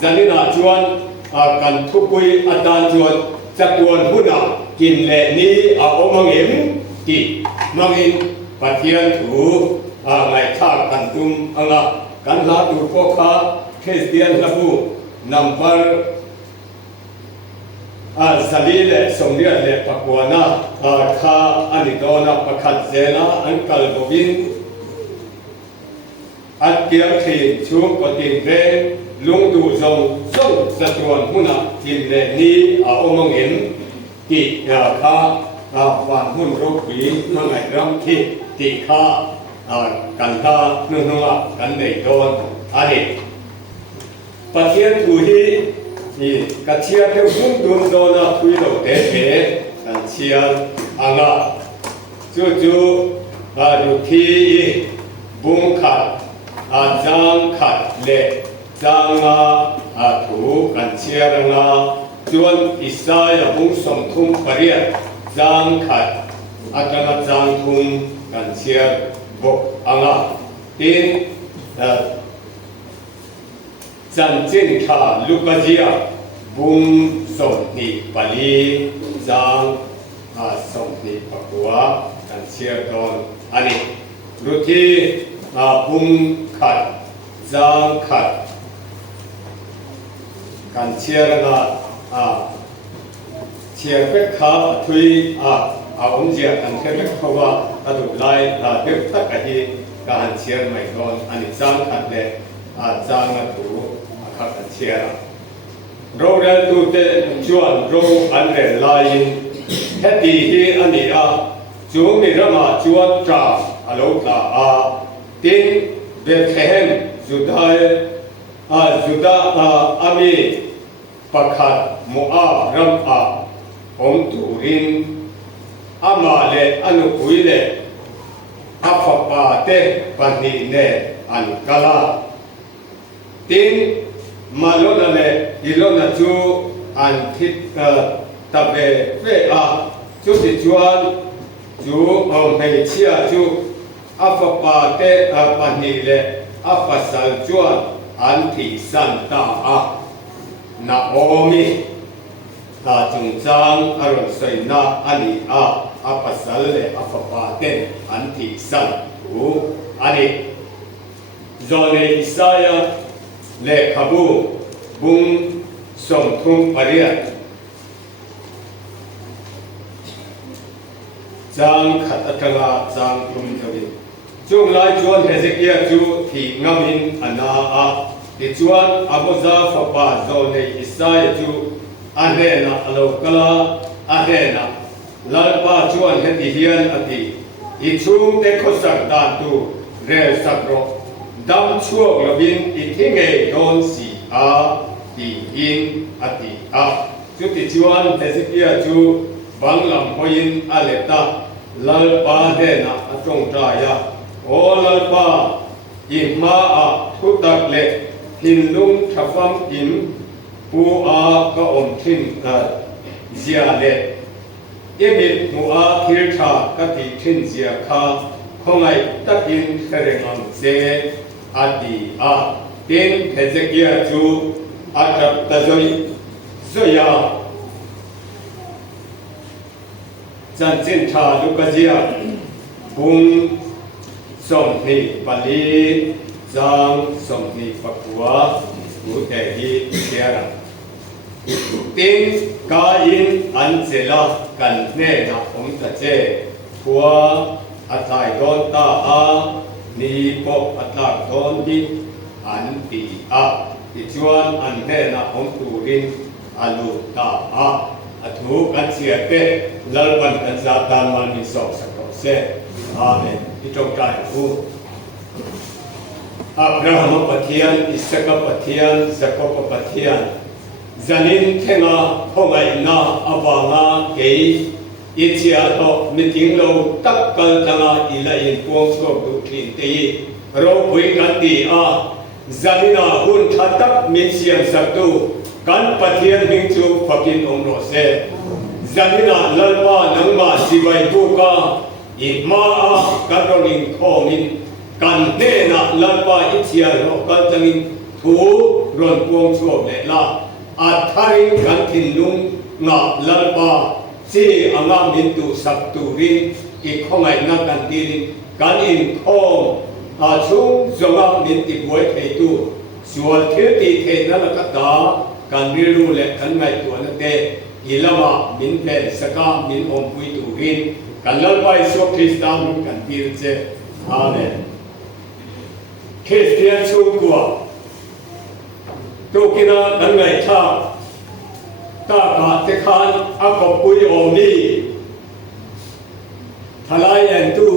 จันน่ะชวนกันทุกปุยอาจารย์ชวนจักรวาลหุ่นกินแหล่นี้เอามังเอ็มกี่มังเอ็มปะเทียนถูไงชากันตุมละกันลาดูพวกข้าคริสเตียนละผู้นำไปสลีเลสมเด็จเลปะกวนาข้าอันนี้โดนประคัดเจนะอันกัลบวินอันเกียร์ทีช่วงปฏิเวณลุงดูทรงส่งสะตวนหุ่นกินเลนี้เอามังเอ็มกี่ข้าวันหุ่นรูปวีมังไงรำที่ตีข้ากันท่านุ่งกันในโดนอันนี้ประเทศทุยนี่กัเชียร์เที่ยวหุ่นดุนโดนทุยโดเตะกันเชียร์อ่างจู่ดูที่บุ้งขัดจางขัดเละจางถูกันเชียร์จวนอิสายบุ้งสมทุมปริยจางขัดจางทุมกันเชียร์บกตินจันจินชาลูกจียบุ้งสมนิปลีจางสมนิปกัวกันเชียร์ตอนอันนี้รุที่บุ้งขัดจางขัดกันเชียร์เชียร์เป็ดขาทุยองเจียกันเชียร์เป็ดเขาว่าดูไล่เด็กตักกะทีการเชียร์ไม่ก่อนอันนี้จางขัดเลยจางถูขัดกันเชียร์เราเรียนตัวเตจวนเราอันเรียนไล่แค่ดีที่อันนี้จูมีเรื่องจวนจ่าโลกาตินเด็กแข็งสุดท้ายสุดาอามีประคัดมัวรำองตูรินอามาเลอนุคุยเลอาฟปาเตปันนีเนอันกาลาตินมาโลนาเลอิโลนาจูอันทิตตะเบเฟจูติจวนจูเฮเชียจูอาฟปาเตปันนีเลอาฟสัลจวนอันทิสันตานาโอมิตาจุงจางอารมณ์สวยนาอันนี้อาปัสสาวะเลอาฟปาเตอันทิสันหูอันนี้จอเลอิสายาเลขบูบุงสมทุมปริยจางขัดอัตลาจางทุมทวินจุงไลจวนเฮซิเกียจูที่งามินอนาที่จวนอาบุซาฟปาจอเลอิสายาจูอันเรนะอโลกลาอันเรนะลาปาจวนเฮติเฮียนอติอิชุมเตโคสักดานตูเรสักโรดัมชั่วกบินอิทิเงโดนสีตีอินอติจุติจวนเฮซิเกียจูบังลำพยินอเลตาลาปาเดนะจงใจยาโอลาปาอิมาทุตักเลหินลุงทัฟัมอิมปูก็อมทิ้งเสียเลอิมิตมัวคิรชากติทิ้งเสียข้าคงไอตักอินเทเรงอนเซอดีตินเฮเซเกียจูจับตะจอยสยาจันจินชาลุกเจียบุงสมนิปลีจางสมนิปกัวอุเตหิเชียระติงกาอินอันเซลากันเนนะองตะเจกัวอัตายโดนตานีปกอัตายโดนดิอันตีติจวนอันเนนะองตูรินอลูตาถูกอันเสียเตลลบันอันซาตานมันมีสองสักเซอาเมนที่จงใจผู้อับราฮัมปะเทียนอิสกปะเทียนสกปปะเทียนจันินเทงาพงไอนาอบางาเกยอิเชียโตมิทิงโลตักกันทางอิลัยพวงสกดุทินตีโรบุยกันตีจันินาหุ่นทัตักมิเชียนสักตูกันปะเทียนหิงจูฟักินองโรเซจันินาลลปานังมาสิบายบุกาอิมากันโรลิงโคมินกันเนนะลลปาอิเชียโรกันจันินท thu ron buông chuộc lệ la tharing kan thin lung nga lalpa si anga min tu sap tu rin I khongai na kan tin kan in khom chung zonga min ti buai thei tu sual thil ti thei na la ka ta kan riru le kan ngai tu na te ilama min pen saka min om pui tu rin kan lalpai so Kristan kan tir che amen Christian chung kwa tu kina kan ngai tha ta ka te khan a ko pui om ni thalai en tu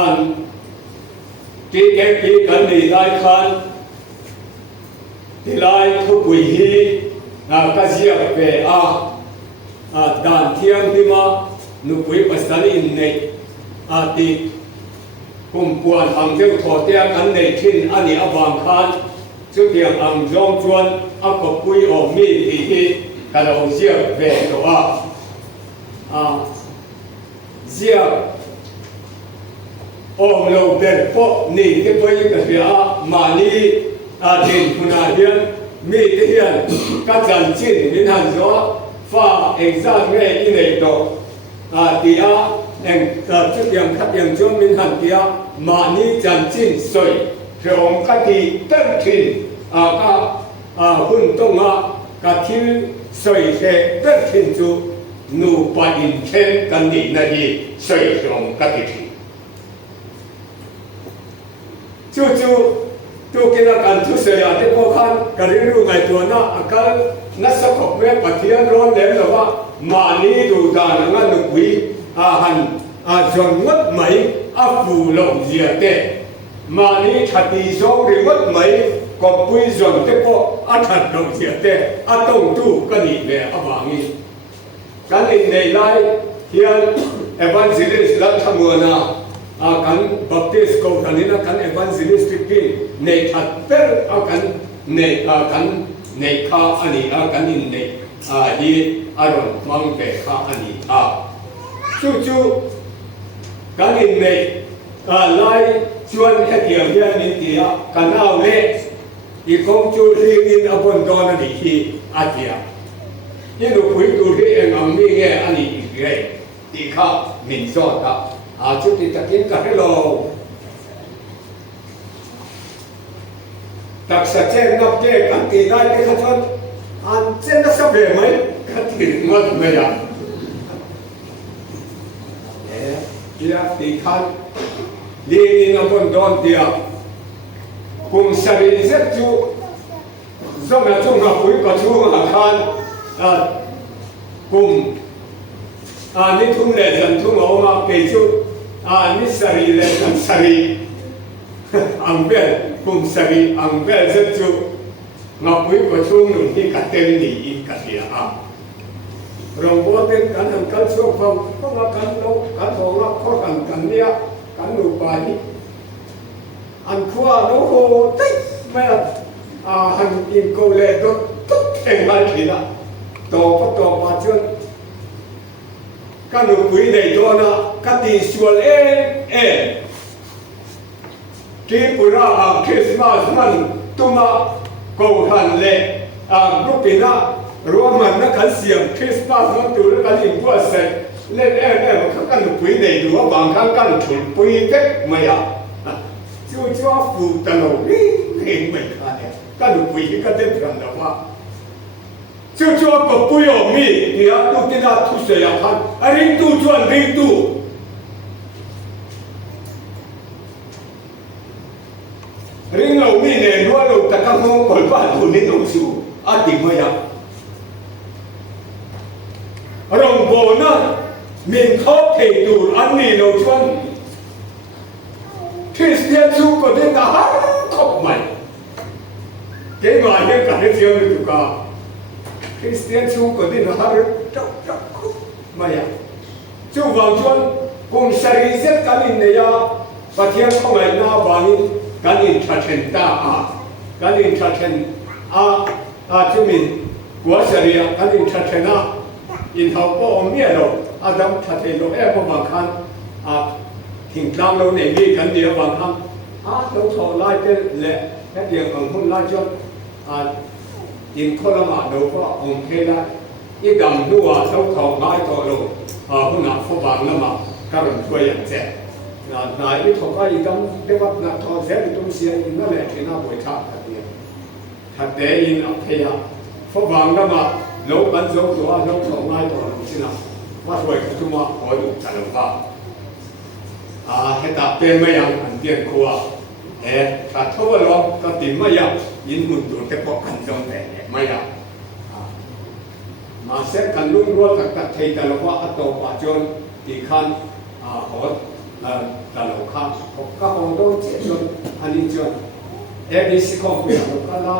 an ti ke pi kan ni lai khan ti lai thu pui hi ka zia pe dan thiam ti ma nu pui pasani nei ti kum puan ang deu tho te kan nei thin ani awang khan chu tiang ang jong chuan a ko pui om mi ti hi ka lo zia ve to zia om lo der po ni ke poi ka bia mani din phuna hian mi te hian ka chan chin min han zo fa exam nge I nei to tia eng chu tiang khat yang chom min han tia mani chan chin soi rong ka ti ter thin ka hun tonga ka thil soi the ter thin chu nu pa in chen kan ni na hi soi rong ka ti thi chu tu kena kan thu se ya te ko khan ka ri ru ngai tu na akal na sa khop me pathian ron lem lo wa mani du da na nga nu wi han jon ngot mai fu lo zia te mani thati zo ri ngot mai ko pui jon te ko that lo zia te tong tu ka ni le awangi kan ni nei lai hian evangelist lat thamuna kan baptist ko kanina kan evangelistic ki nei that per kan nei kan nei kha ani kan in nei hi aron mang pe kha ani chu kan in nei lai chuan hetiam hian ni tia kanau le I kong chu ri in abon don ani hi atia ni nu pui tu ri eng ang mi nge ani ge ti kha min so ta chu ti takin ka hello tak sa chen ngap te kan ti dai te khathon an chen na sa be mai ka ti ngot me ya ya ti khan li in abon don tia kum sari zet chu zoma chu nga pui ka chu nga khan kum ni thum le zan thum ma ke chu ni sari le kan sari ang bel kum sari ang bel zet chu nga pui ka chu nu hi ka ten ni in ka dia rong bo ten kan han kal chu phong ko nga kan lo kan ho nga ko kan nia kan nu pa ni an khua no ho tai ma han in ko le do tot theng ban thina to pa chuan kan nu pui nei do na ka ti sual ti pura Christmas man tuma ko han le grupina roman na kan siam Christmas man tu kan in bua se le ka kan nu pui nei du bang kan thul pui tek ma ya chu fu ta lo ri heng mai ka ne ka nu pui ka te pran da wa chu ko pui o mi ni a tu ti da thu se ya khan a ring tu chuan ring tu ring lo mi ne no lo ta ka mo ko ba tu ni no su a ti ma ya rong bo na min kho thei tu an ni lo chuan Christian chu ko de ta ha khop mai ke ma ye ka ne chiang ni tu ka Christian chu ko de na har chok mai ya chu wang chuan kum sari zet kan in ne ya pathian khongai na bangin kan in tha then ta kan in tha then chu min kwa sari kan in tha then in hau po mi lo adam tha then lo e po bang khan thing tlang lo nei mi kan dia bang ham เราทอไล่เป็นแหละแค่เดียวของคนไล่จนอินคนละมาดูก็องค์เทละอีดำด้วยเราทอไล่ต่อลงผู้หนักผู้บางละมาการันช่วยอย่างแท้นายที่ทอไล่อีดำเรียกว่านักทอแท้ที่ต้องเสียอินนั่นแหละที่น่าบริจาคกันเนี่ยถ้าแต่อินอัพเทียผู้บางละมาเราบรรจุตัวเราทอไล่ต่อลงสินะว่าช่วยคุณทุกมาขอดูกันลงว่าให้ตัดเป็นไม่ยังอันเดียนครัวถ้าทั่วโลกก็ติดไม่ยังยินหุ่นตัวแต่ปกกันจงแต่ไม่ยังมาเสร็จกันลุ่มรัวกับเทตลกว่าอัตโตปะจนตีขันหดตลกข้ามก็คงต้องเจจนอันนี้จนABC คอมพิวเตอร์ก็ละ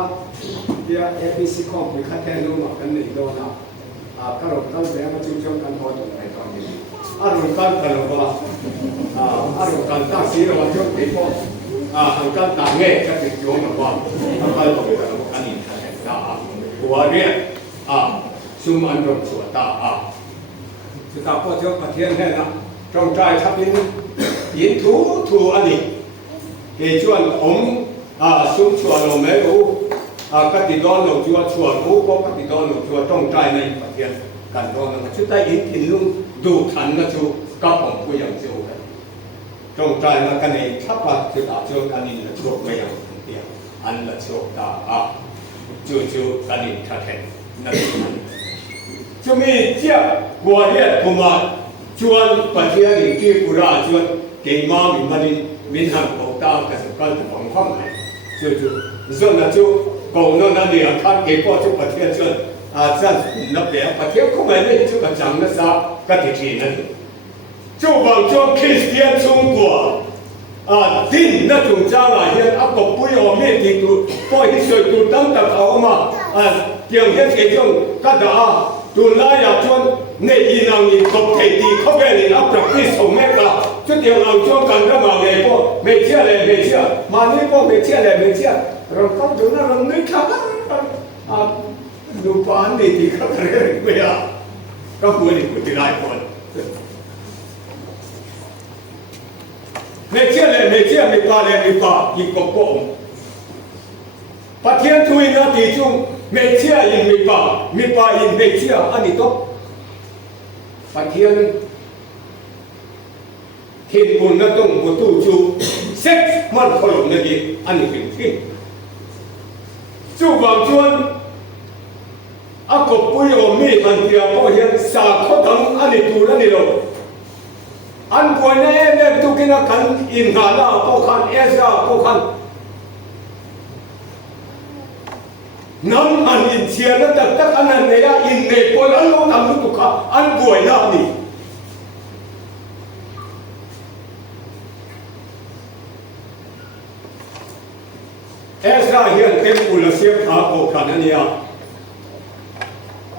เดี๋ยว ABC คอมพิวเตอร์แทนรู้มากันนี่โดนก็เราต้องเรียนมาจุดจงกันพอตรงไหนตอนนี้อารมณ์การตลกว่าอารมณ์การตั้งสีเราจุดติดพอทางการต่างแง่ก็ติดโยงกับว่าทางการตกตลกอันนี้หัวเนี่ยซุ่มอันรมสวดตาสุดท้ายพอเจ้าประเทศแน่นะจงใจทับยินทูอันนี้เกี่ยชวนผมซุ่มชวนเราไม่รู้กติดอนเราชวนชวนรู้ก็กติดอนเราชวนจงใจในประเทศกันโดนนะชุดใต้อินทินลุงดูทันนะชูกับผมผู้ยังเจ้ากันจงใจมากันในทับว่าจุดอาเจ้ากันนี่นะช่วงไม่ยังเดียวอันละช่วงตาจู่กันนี่ทัดเห็นนั่นจะมีเจ้าบัวเรียกกุมารชวนประเทศนี้ที่กุราชวนเก่งมามีมันมินหังโอตากษัตริย์กันของข้างในจู่ส่วนนั้นจู่ก่อนนั้นเนี่ยท่านเก็บพอจุประเทศชวนจันนับเดียวประเทศข้างในนี่จู่กันจังนะซะกันที่นั่นจู่บางช่วงคริสเตียนจงกว่าดินนั่นจงจ้างเห็นอัปปุยอมีที่ตัวพอที่ช่วยตัวตั้งแต่เขามาเพียงแค่เกี่ยวกับดาตัวไล่ยาชนในอีนังอีกบเทตีเขาเป็นอีอัปรับที่ส่งแม่กาชุดเดียวเราช่วงกันก็มาเลยพวกไม่เชื่อเลยไม่เชื่อมานี่พวกไม่เชื่อเลยไม่เชื่อเราต้องดูนะเราไม่ขับดูปานดีที่เขาเรียกไม่อะก็ควรที่คุณจะได้คนไม่เชื่อเลยไม่เชื่อไม่ปาเลยไม่ปายิ่งกบโกงประเทศทุยนาทีจุงไม่เชื่อยิ่งไม่ปายิ่งไม่เชื่ออันนี้ต้องประเทศที่บุญนั่นต้องบุตรจูเซ็กมันขลุ่มนั่นเองอันนี้เป็นที่จูบางชวนอากบปุยอมีอันเดียวพอเห็นสาเขาทำอันนี้ตูนั่นนี่เราอันควรเนี่ยเด็กทุกคนกันอินหาลาพวกขันเอสราพวกขันน้ำอันอินเชียร์นั่นแต่ตักอันนั้นเนี่ยอินเนปอลอันโลทำทุกข้าอันป่วยน้ำนี่เอสราเฮียนเต็มอุลเสียขาพวกขันนั่นเนี่ย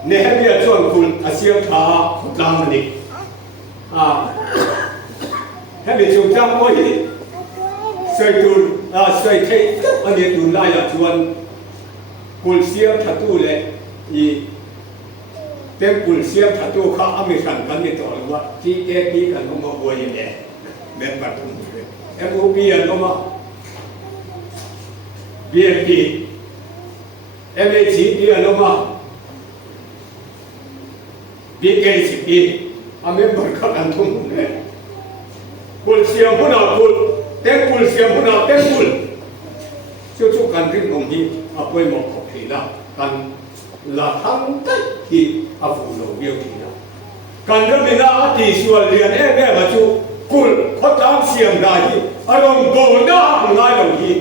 เนี่ยเบียชวนคุณเสียขาขุดลำมันนี่ให้มีจุดจำไว้ใส่ตุนใส่เทอันนี้ตุนไล่ชวนกุลเสียทัตุเลยอีเต็มกุลเสียทัตุข้าอเมริกันกันนี่ต่อเลยว่าที่เอพีกันก็มาบวยเนี่ยแบบปัตตุนเลยเอ็มโอพีอันก็มาบีเอ็มพีเอ็มเอซีพีอันก็มาบีเอซีพีอเมริกันกันทุ่มเลยกุลเสียพุนากุลเต็มกุลเสียพุนาเต็มกุลชุกกันริมตรงนี้อาป่วยหมอกขบทีนะกันละทั้งตัดที่อาฟูโลเบียวทีนะกันเรื่องนี้นะอดีตส่วนเรียนแม่มาจูกุลเขาตามเสียงได้อารมณ์โบน่าง่ายลงที่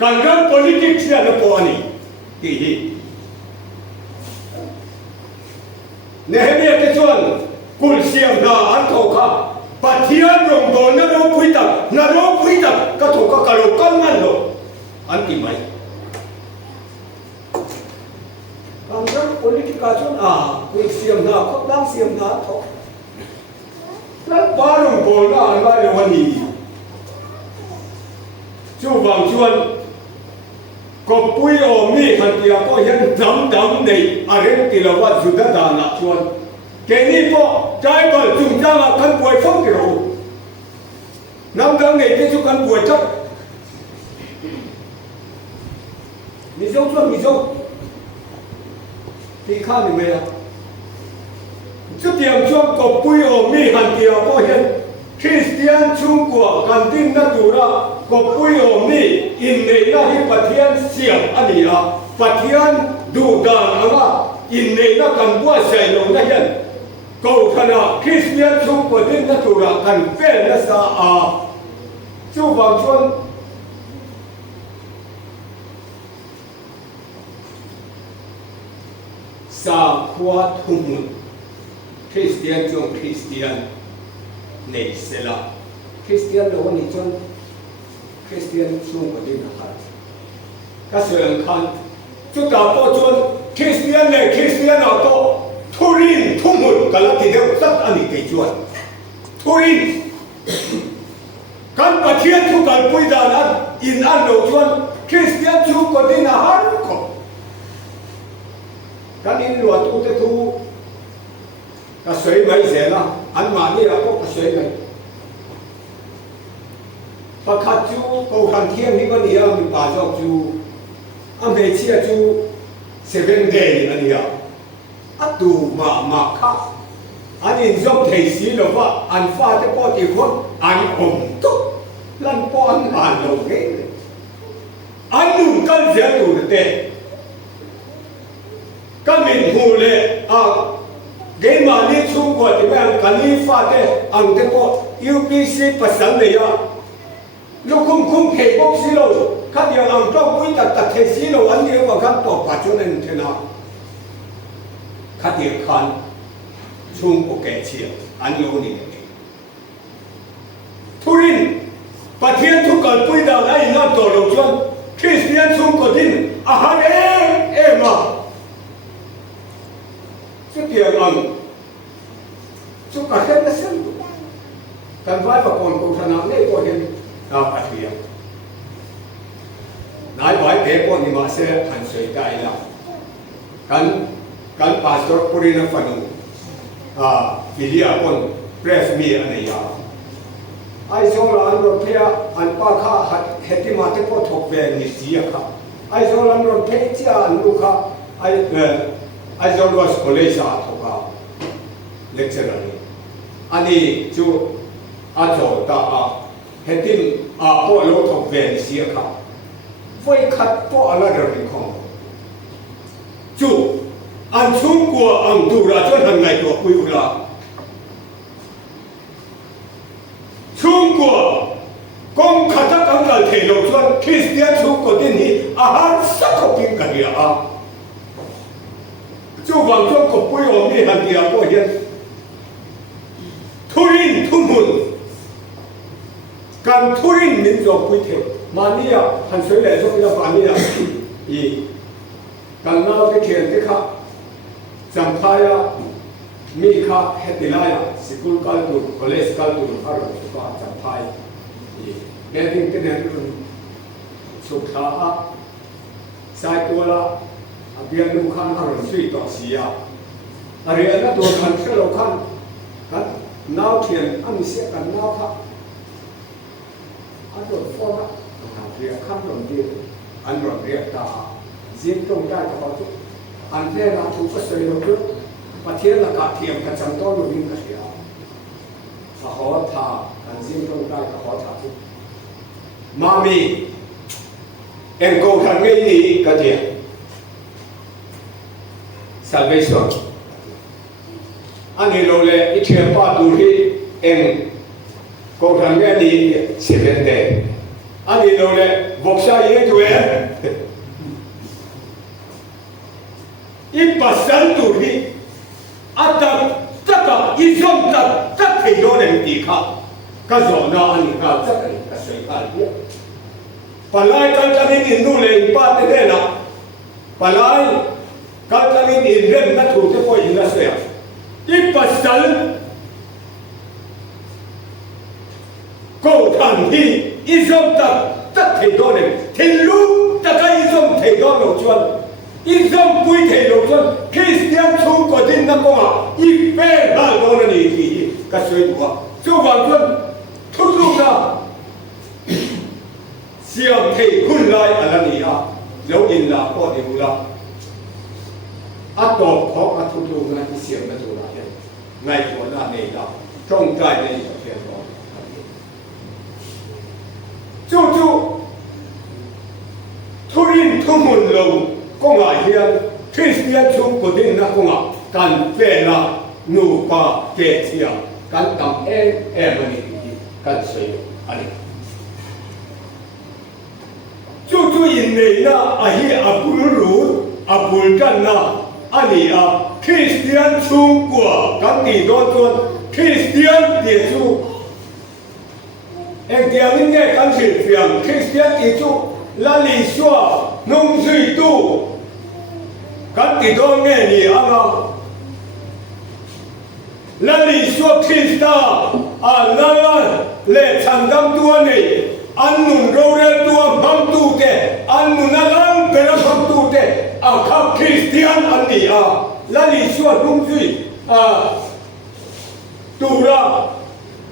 กันเรื่อง politics เนี่ยนะพอนี่ที่เนี่ยเนี่ยที่ส่วนกุลเสียงได้อันโตค่ะปัจเจียนลงโดนนรกพิทักนรกพิทักก็ถูกกระโหลกกันนั่นหรออันที่ไม่บางครั้ง politika ชนคุยเสียงหน้าเขาดังเสียงหน้าเขาแล้วบ้านลงโดนอะไรวันนี้จู่บางชวนก็ปุยอมีขันเดียก็ยังดำในอะไรที่เราว่าจุดด่านชวนแค่นี้พอใจก็จุ่มจ้างกันป่วยฟ้องเรา năm tháng này cái chú cần buổi chắc mi dâu chuột mi dâu thì khá thì mày à chút tiền chuột có bùi ở mi hàn tiệt có hiện Christian Trung Quốc gần tin na tu ra có bùi ở mi in này là hi Phật thiên xiêm anh đi à Phật thiên đủ đàn anh à in này là cần bùa xây lồng na hiện cầu thần à Christian Trung Quốc tin na tu ra cần phê na sa à chú vàng chuột sa khoa thùng Christian chung Christian này sẽ là Christian là vấn đề chung Christian chung của chúng ta các sự khăn chúng ta có chung Christian này Christian nào đó Thurin thùng một cái là thì đều rất anh cái chuyện Thurin căn bản thiên chúng ta bây giờ là in ăn đồ chung Christian chung của chúng ta hết có cái in luật tu tế thu cái suy mấy giờ là anh mà đi là có cái suy mấy và khát chú cầu khăn thiên đi cái gì à mình bảo cho chú anh về chia chú 7 day anh à anh tu mà khác anh in giống thầy sĩ rồi và anh pha cái bao nhiêu con anh ổn tốt lần bao anh lâu cái anh đúng cái gì tu được cái mình hù lệ à cái mà đi chung qua thì mình cần đi pha thế anh thế có UPC phát sinh này à lúc không thể bốc xí đâu các điều anh trong quý tật thể xí đâu anh điều mà các bộ phát cho nên thế nào các điều khăn chung của cái chuyện anh lâu này Thurin và thiên thu cần quý đạo ấy nó tổ đầu chân Christian chung của tin à hắn em mà chút tiền ăn chút cả hết là xem cần phải và còn cầu thần nào này có hiện nào phải hiểu nói nói cái con thì mà sẽ thành sợi cái là cần pastor Purina Fanu filia con press me anh ấy ai xong là anh rồi theo anh pa kha hết thì mà cái có thuộc về nghề gì à ai xong là anh rồi theo chia anh lúc kha ai xong là college à thuộc à lecturer anh ấy chú anh cho ta hết thì có lỗ thuộc về nghề gì à với khát có là được không chú anh chung của anh tu ra cho hàng ngày của quý là chung của con khát các anh thể lộ cho Christian chung của tin hi hắn sắc không tin cái gì chú vàng cho của quý ông đi hàng kia có hiện Thurin thu mùn cần Thurin民族quý thể mà đi hành水嚟說有反呢cần nào cái chuyện thế khác chẳng phải mi khác hết đi lại school culture college culture har rồi chúng ta chẳng phải nên cái này luôn sụt thả sai tua là biên lu khăn har rồi suy tọt xì à rồi nó tua khăn sẽ lâu khăn nào thiền anh sẽ cần nào khác anh rồi phong áเรียกขั้นลงดีอันรเรียกตาจิ้มตรงได้ก็พอทุกอันแรกเราถูกก็เสียลงด้วยประเทศละกาเทียมกันจังต้นวิ่งกันเสียขอทาอันจิ้มตรงได้ก็ขอทาทุกมามีเอ็งโกทันไม่ดีก็เดียว salvation อันนี้เราเลยอิเทียป้าดูที่เอ็งโกทันไม่ดี7 day anh đi đâu đấy, vọc sa yên tuổi ít bát sản tuổi đi, anh ta tất cả ít dòng tất thầy đó này đi khá, cái gió nào anh khá tất cả cái sợi khá đi, bà lại cái này đi nuôi lên ba thế nào, bà lại cái này đi lên nó thuộc cái coi như là sợi, ít bát sản cầu thành đi ít dòng tất thầy đó này thầy lúc tất cả ít dòng thầy đó đầu chuan ít dòng bùi thầy đầu chuan Christian chung có tin năm công à ít bé là đó là gì cái suy đoán chú vàng chuan thúc lúc ra siam thei hun lai alani a lo in la po ni ula a to kho a thu thu na ki siam na tu la he ngai ko na nei la trong trai nei to thian lo chu chu thurin thumun lo ko nga hian Christian chung ko din na ko nga kan pe na nu pa ke chia kan tam mani kan sei ani chu chu in nei na a hi abul ru abul kan na ani a Christian chung ko kan ti do chuan Christian ti chu em tiang in nghe kan si fiang Christian ti chu la li xua nung suy tu kan ti do nghe ni anga la li xua Krista a la la le chang dam tua nei an nun ro re tua bang tu te an nun na lang pe ra bang tu te a khap Christian an ni a la li xua nung suy a tu ra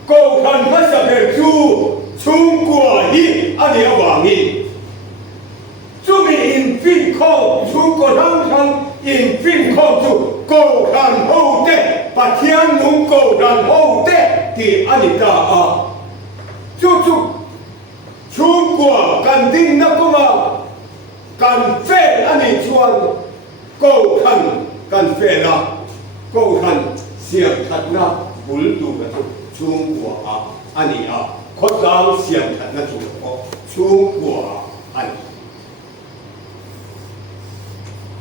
ko kan ma sa be chu chung kwa hi ani a wang hi chu mi in fin kho chu ko dang thang in fin kho chu ko kan ho te pa thian nung ko dan ho te ti ani ta a chu chu chung kwa kan ding na ko ma kan fe ani chuan ko kan fe na ko kan siam that na bul tu na chu chung kwa a ani a kho dang siam that na chu ko chung kwa ani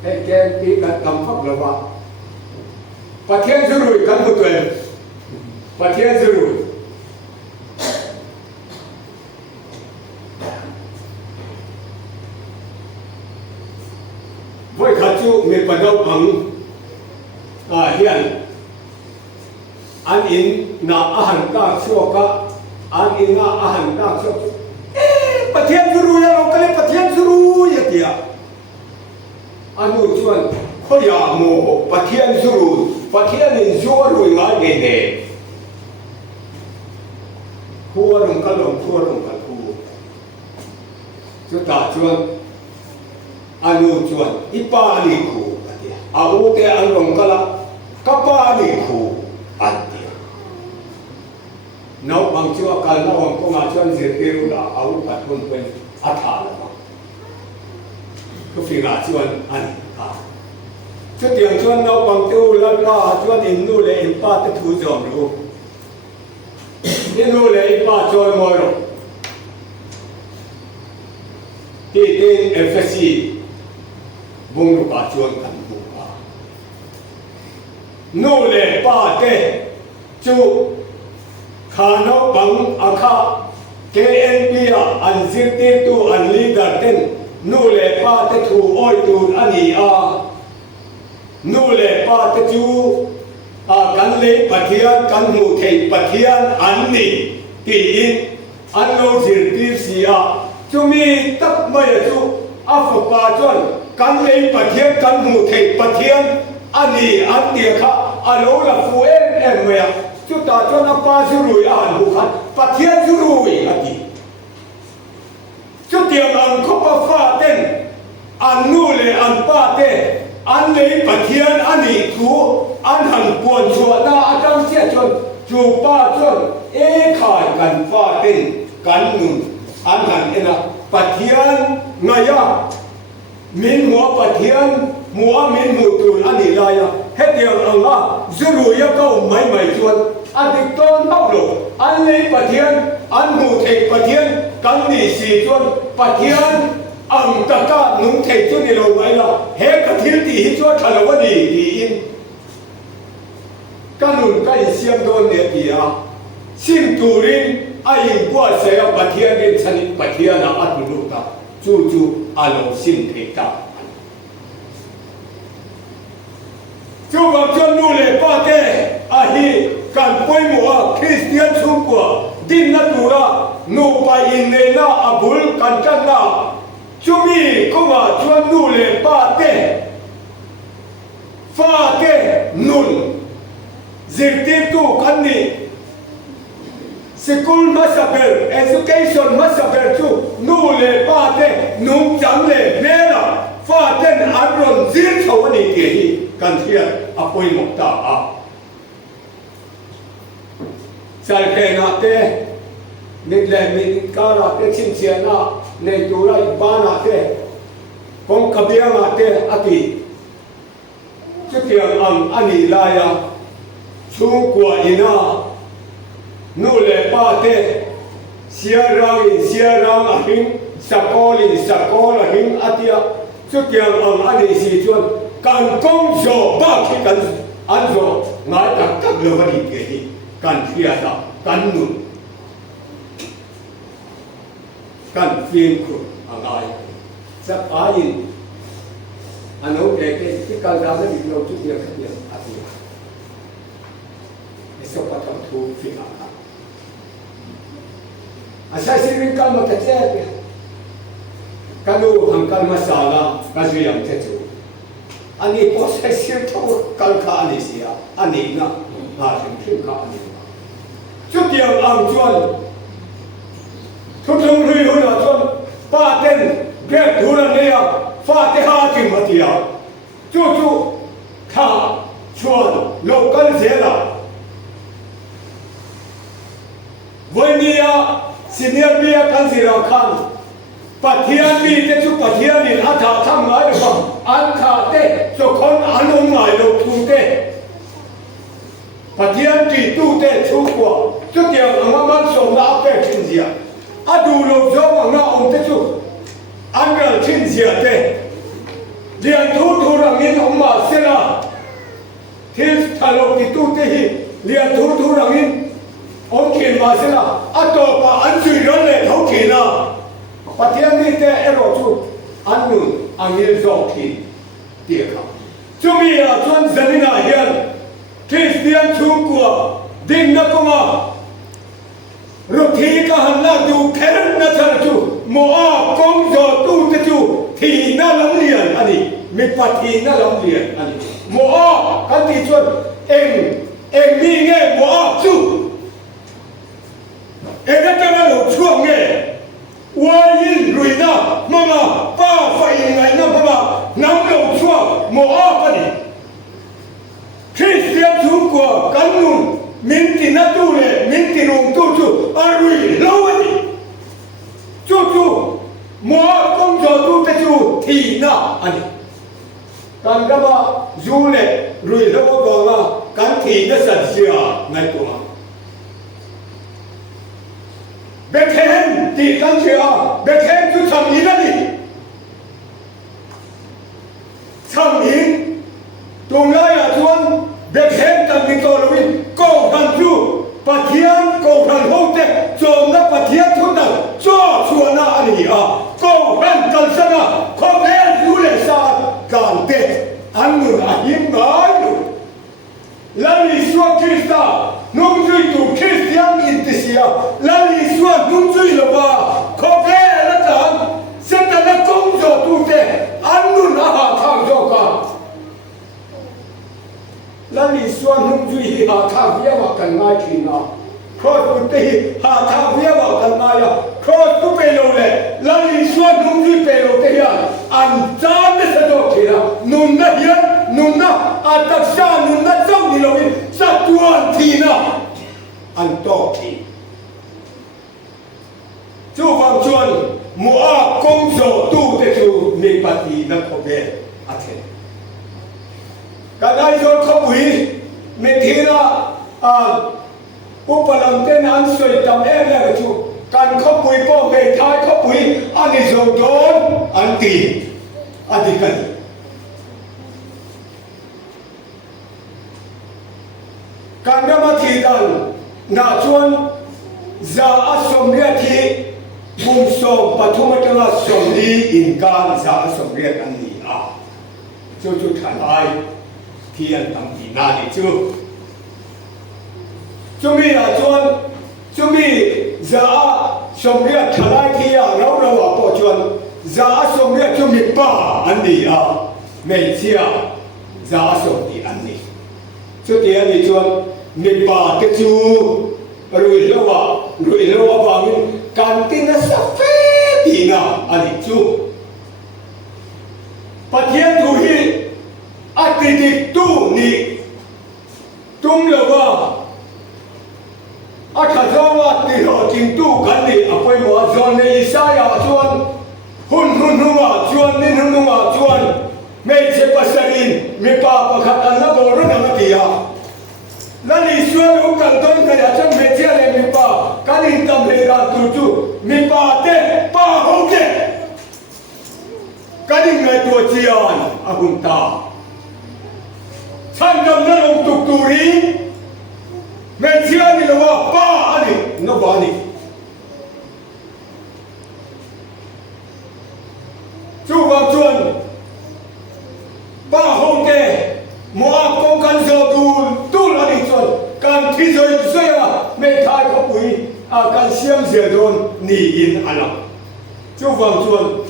cái cái tầm pháp là what? Phát hiện rồi cần một tuần, phát hiện rồi. Với khát chú mình bắt đầu bằng hiện anh in na ahan ta xua ka anh in na ahan ta xua phát hiện rồi ya lo cái phát hiện rồi ya kia anu chuan khoya mo pathian zuru pathian in zuru nga ge ne khuarung kalong khuarung kal khu chu ta chuan anu chuan ipa ni khu atia au te anong kala kapa ni khu atia nau bang chua kal na wang ko ma chuan zir peru la au pat kun pen atha laก็ฟิงอาชวนอันชุดเดียวชวนเราบังตู้แล้วป้าชวนอินนู่เลยอินป้าจะถูจอมรู้อินนู่เลยอินป้าชวนมอยรู้ที่ที่เอฟซีบุงรูปาชวนกันบุกานู่เลยป้าเตจูขาโนบังอาคา KNP อันซิตี้ตูอันลีดาร์เต้นนู่นเลยป้าจะถูอ้อยตูนอันนี้นู่นเลยป้าจะจูกันเลยปะเทียนกันหูเทปะเทียนอันนี้ที่อินอันโนจิรติเสียจูมีตับไม่จูอัฟปาจวนกันเลยปะเทียนกันหูเทปะเทียนอันนี้อันเดียค่ะอันโอลาฟูเอ็มเมียจูตาจวนป้าจูรุยอันบุคันปะเทียนจูรุยอันนี้ชุดเดียวอันคบฟ้าเต้นอันนู่เลยอันป้าเต้อันเลยปะเทียนอันนี้ถูอันหันปวนชัวหน้าอาจารย์เสียจนจูป้าจนขายกันฟ้าเต้นกันนุ่นอันหันนะปะเทียนไงอะมินหัวปะเทียนหัวมินหูตูนอันนี้ไรอะเฮ็ดเดียวอันละจะรู้ยังก็ไม่ชวนอันติดต้นเท่าหลงอันเลยปะเทียนอันหูเทปะเทียนกันนี่สี่ชวนปะเทียนอังตะกะนุ่งเทชวนในโลกไว้ละเฮกะทิลตีหิชวนทะเลวดีดีอินกันนุ่นกันเสียงโดนเนี่ยดีอ่ะซิมตูรินไอ้บัวเสียปะเทียนเป็นชนิดปะเทียนอัตลุตาจู่ๆอารมณ์ซิมเทตาจู่กับจนนู่นเลยป้าเต้อาฮีกันป่วยมัวคริสเตียนชุ่มกว่าดินนัตุระนูไปอินเนน่าอับุลกันจันนาจูมีก็มาชวนนู่นเลยป้าเต้ฟ้าเต้นุ่นจิตติตุกันนี่ school masabel education masabel chu nu le pa te nu jam le ne la fa ten adron zir chau ni ti hi kan thia apoi mok ta a sai ke na te ni le mi ka ra te chin chia na ne tu ra ba na te kong kabia na te ati chu tiang ang ani la ya chu kwa ina nu le pa te sia rang a hing sakol a hing atia chu tiang ang ani si chuan kan kong zo ba ki kan an zo ngai tak tak lo ba ni ke hi kan thia ta kan nu kan fin ku angai sa ain ano ke ti kal da ni lo chu dia ka dia atia eso pa ta thu fi a asai sirin kal ma ta che kanu hang kal masala ka ju yang che chu ani possession to kal kha ani sia ani na ha thim kha ani chu tiang ang chuan thu thung hui hu la chuan pa ten ge thu ra ne ya fa te ha ki ma ti ya chu tha chuan lo kal je la Vania senior bia kan sira khan pathian bi te chu pathian ni atha tham ngai ba an kha te so khon anung ngai lo thu te pathian ti tu te chu kwa chu tiang anga man so na pe chin zia adu lo zo anga om te chu an ga chin zia te lian thu rang in om ma sela thil thalo ti tu te hi lian thu rang in ông kiền mà xem là anh tổ bà anh duy lớn lên thấu kiền à và thiên đi thế em bảo chú anh ngừng anh yên dò kiền tiệt không chú mi là chuyên dân đi nào hiền Christian chú của đinh nó công à rồi thì cả hắn là chú khen nó chân chú mua công dò tu cho chú thì nó lắm liền anh đi mình phải thì nó lắm liền anh đi mua cái gì chuyên em mi nghe mua chú em đã cho nó được chuộng nghe hoa yên rủi na mà ba phải ngày năm mà nắm đầu chuộng mỏ cái gì Christian chúng của cán nung mình thì nó tu này mình thì nung tu chu à rủi lâu cái gì chu mỏ công giờ tu cái chu thì na anh cán cái mà du này rủi lâu cái mà cán thì nó sạch sửa ngày của Beckham di kan sia Beckham tu cham ni la ni cham ni tung lai a chuan Beckham tam ni to lo in ko kan chu pathian ko kan ho te chom na pathian thu na cho chuan na ani a ko kan kan sa na ko ve lu le sa kan te an nu a him ngai lu la ni suwa krista nung zui tu Christian in tisia la li suwa nung zui lo ba ko ve la tan se ta la kong zo tu te an nu na ha thang zo ka la li suwa nung zui hi ha thang via wa kan ngai thi na cross tu te hi ha thang via wa kan ngai ya cross tu pe lo le la li suwa nung zui pe lo te ya an cha me sa do thi na nun na hian nun na atak sha nun na chau ni lo in sa tuan thi na an to thi chu wang chuan mua công zo tu te chu mi pati na ko be a the ka dai zo kho bui me thira a upalam ten an soi tam em le chu kan kho bui po me thai kho bui ani zo don an ti adikan kan na ma thi dan na chuan za asom ria thi bum so pathuma tanga som li in kan za asom ria an ni a chu thalai thian tam ti na ni chu mi a chuan chu mi za som ria thalai thi a ro a po chuan za asom ria chu mi pa an ni a mei chia za asom ti an ni chu ti an ni chuan mi pa te chu rui lo wa rồi lo vàng can tin nó sắp phê thì ngà anh chú bắt hiện thu hi atidik tu ni tung lo va khả do mà thì họ chính tu cái này à quay mà chọn này sai à chọn hun mà chọn nên hun mà chọn mấy chế pasarin mấy pa khát ăn nó bồi nó nằm kia là lý xuân lúc cần tôn cái nhà trong mấy chế này mấy pa cái này tâm lý ra tu mấy pa thế pa hậu thế cái này người tua chian à hùng ta sang năm nó lồng tục tu rí mấy chế này là pa anh nó vào đi chú vào chuồn ba hôm kề mua công căn giờ tu là đi chuồn càng thi rồi à mấy thái có bụi à càng xiêm dễ đồn nỉ in anh ạ chú vào chuồn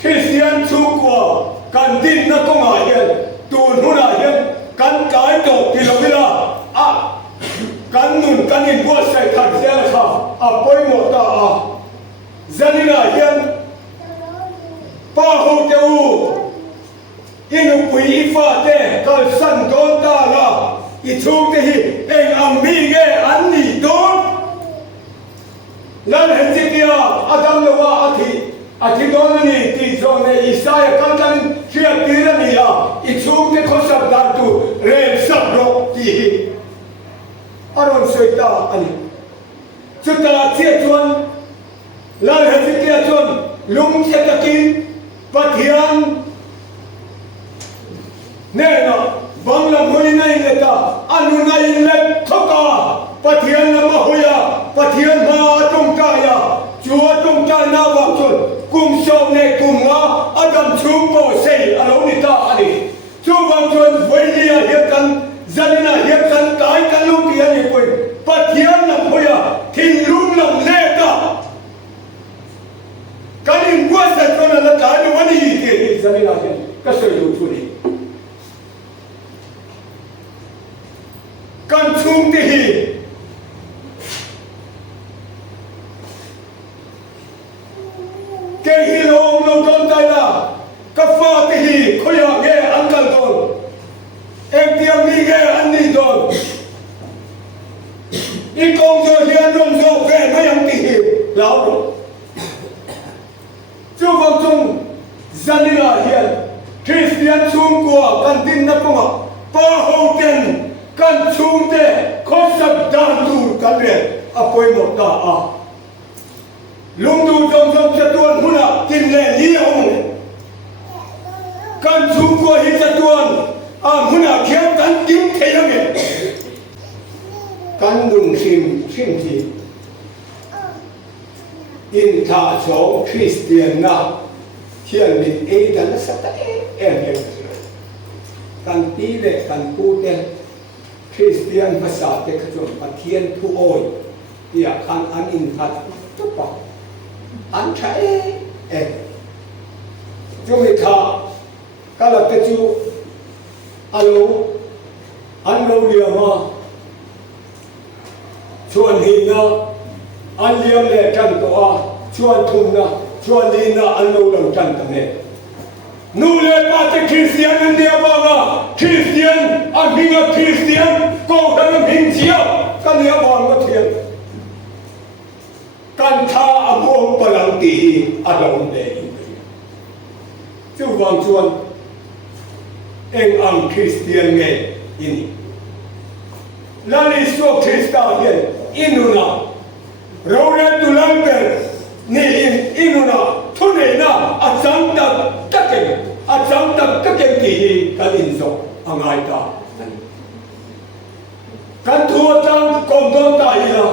Christian chú của càng tin nó có ngại hiện tu nó là hiện càng cái tổ thì là bây giờ à càng nụn càng in bua say thật ra là sao à bôi một ta à gia đình là hiện ba hồ tiêu inu pui pha te kal san don ta la I thu te hi eng am mi ge an ni don lan hen ti kia adam lo wa athi don ni ti zo ne Isaiah kan kan chia ti ra ni la I thu te ko sab da tu re sab ro ti hi aron soi ta ani chu ta chia chuan lan hen ti kia chuan lung che ta kin pathian nè nó vâng làm hơi này người ta anh này lệ thóc cả pathian là mà hồi à pathian mà trong cái à chúa trong cái nào vào chuột cùng sâu này cùng ngã adam chú bỏ xây ở đâu đi ta anh chúa vào chuột với đi à hiệp căn dân là hiệp căn cái lúc kia này quên pathian làm hồi à thì lúc làm lệ ta cái gì quá sợ cho nên là cái nó vẫn đi thì dân là hiệp cái sự dụng chú đi kan chung ti hi ke hi lo don tai la ka fa ti hi khoya ge an kan don em tiam mi ge an ni don I kong jo hian rom jo ge ma yang ti hi lao ro chu vong chung zanina hian Christian chung kwa kan tin na ko pa ho ten kan chung te ko sab dan tu kan re apoi mo ta a lung tu jong jong cha tuan huna tin le ni ong kan chung ko hi cha tuan a huna khiam kan kim the yang e kan lung sim ti in tha so Christian na hian min e dan sa ta em kan ti le kan pu te Christianภาษาเทคโนปัทเทียนผู้โอยที่อาคารอันอินทัดทุกปะอันใช้จุมิธากาลเตจูอันโลเรียมาชวนหินนะอันเลี้ยงเล่กันตัวชวนทุ่มนะชวนดินนะอันโลหลังกันตั้งเนี่ยนูเลปาเตคริสเตียนนั่นเดียวบ้างอะคริสเตียนอันนี้ก็คริสเตียนก็กันพิงเชียวกันเดียวบ้างก็เทียนกันท่าอโมงพลังตีอารมณ์เดียวจู่วางชวนเอ็งอังคริสเตียนไงอินลาลิสโกคริสตาเนียนอินุนาเราเรียนตุลังเกอร์นี่อินุนาทุเรศนะอาจารย์ตักเก่งอาจารย์ตักเก่งที่กันอินโซอังไงตากันทัวจังกองต้นตายละ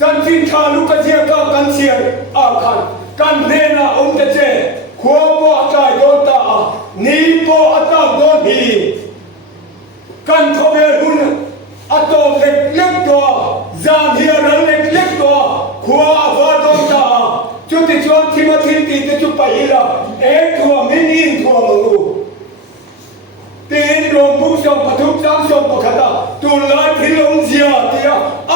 จันทินชาลุกเชียกันเชียอาคันกันเนน่าองค์เจขวบปอใจโดนตานีปออัตตาโดนฮีกันเขาเบรุนอัตโตเล็กตัวจานเฮียรันเล็กตัวขวบวาโดนตาจุดที่ชวนที่มาทิ้งตีจะจุดไปละทัวมินินทัวมังลูตีนลงมุกส่งปทุมจามส่งปะขตาตุลาที่ลงเสียเตียอ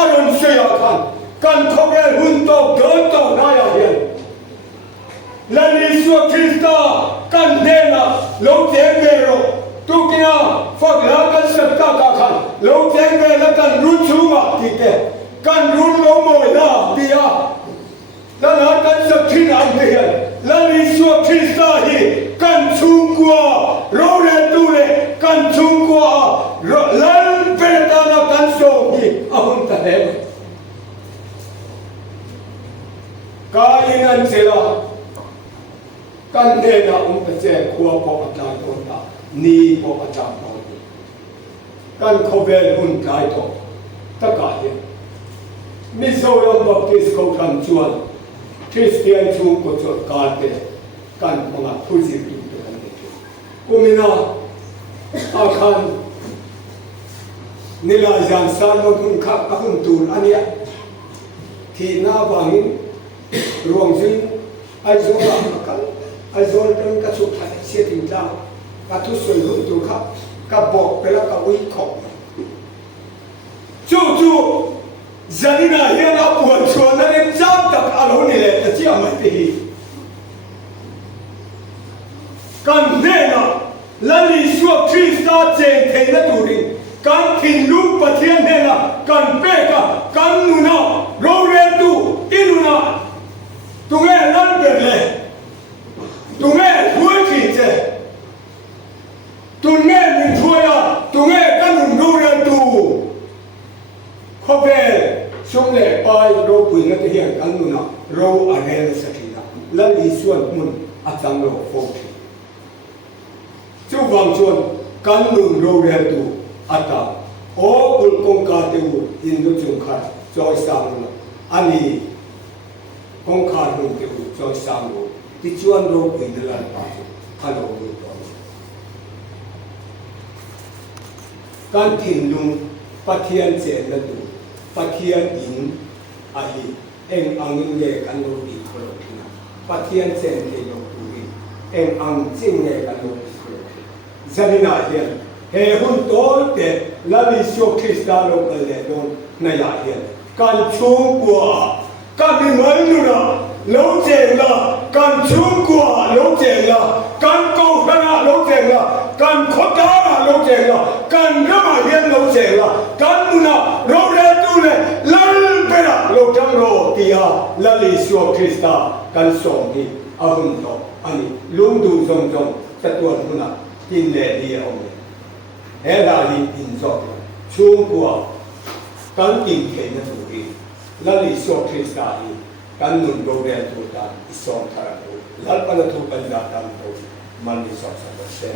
Yeshua Krista kan nena lo tengero tu kina fak la kan sabta ka khan lo tengve la kan run chunga ti te kan run lo mo la dia la la kan sab thin am ne la Yeshua Krista hi kan chung kwa ro le tu le kan chung kwa lan pe ta na kan so hi ahun ta he ka inan sela kan nena ta che khua po ta to ta ni po ta po kan khovel hun kai to ta ka hi mi so ram baptist ko tham chuan Christian chu ko chot ka te kan ma thu si tu te kan te kumina akhan nila jan san mo kun kha ahun tur ania thi na bangin ruang sin ai zo la kan ai zo tan ka chu tha se tin ta ka thu soi hun tu kha ka bo pe la ka ui kho chu zanina hian a puan chuan na len jam tak a lo ni le ta chi a mai te hi kan nena la Yeshua Krista chen thei na turin kan thin lu pathian nena kan pe ka kan nu na ro re tu inuna tu nge lan pe le tu nge hui ki che tu nge min thuya tu nge kan nu re tu kho ve sung le pai ro pui na te hian kan nu na ro a re sa thi na la Yeshua mun a chang lo fo chu wang chuan kan nun ro re tu ata o kul kong ka te u in lu chung kha choi sang lo ani kong kha nun te u choi sang lo ti chuan ro pui na lan pa chu ka lo lu to kan thin lung pathian chen na tu pathian in a hi eng angin le kan lo di kho na pathian chen te lo tu eng ang chin le kan lo Zanina hian he hun tol te la Yeshua Krista lo le don na ya hian kan chung kwa kan mi mai nu na lo cheng la kan chung kwa lo cheng la kan ko na lo cheng la kan khota na lo cheng la kan rama hian lo cheng la kan mu na ro re tu le lal pe na lo tam ro tia la Yeshua Krista kan som ni ahun to ani lung du zong zong ta tuan nu na tin le di ông he la hi in so chung kwa kan tin ke na tu ri la Yeshua Krista hi kan nun ro re tu ta isom thara tu lal pa na tu pan da tam tu man ni so sa se